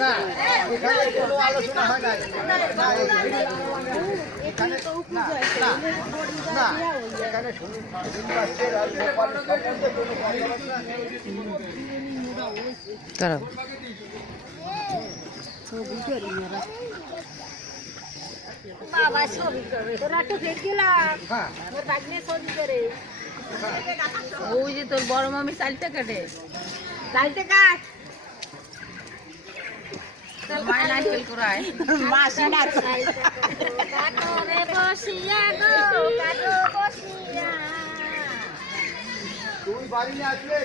না এখানে কোনো আলোচনা হয় না এখানে না এখানে বাবা ছবি করে তোরা একটু দেখছিলাম ওর বাগনে ছবি করে ওই যে তোর বড় মামি চালটা কাটে চালটা কাট মায় নারকেল কুড়ায় মাসি নারকেল কাটো রে বসিয়া গো কাটো বসিয়া তুই বাড়ি আসলে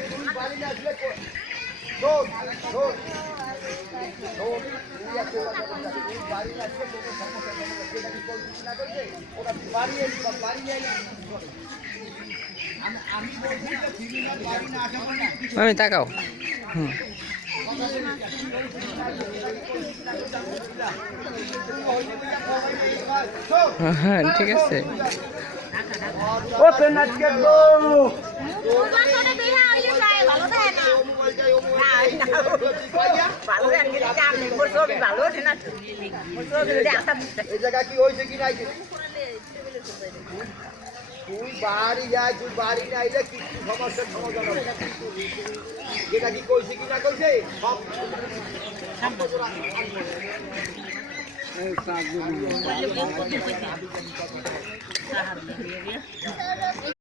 শোন শোন শোন তুই আসলে বাড়ি আসলে কোনো সমস্যা নেই যেটা কি করছিস না করছে ওরা বাড়ি এলি আমি বলছি যে ক্রিমিনাল বাড়ি না আসা না আমি তাকাও হ্যাঁ ঠিক আছে ওপেন আজকে গো তোমার সাথে বিয়া হইলে যায় ভালো দেয় না ভালো দেন গেলে জান নেই মোর ছবি ভালো ওঠে না মোর ছবি দেখা এই জায়গা কি হয়েছে কি নাই তুই বাড়ি না আইলে কিছু সমস্যার সমাধান হবে যেটা কি কইছে কি না কইছে সব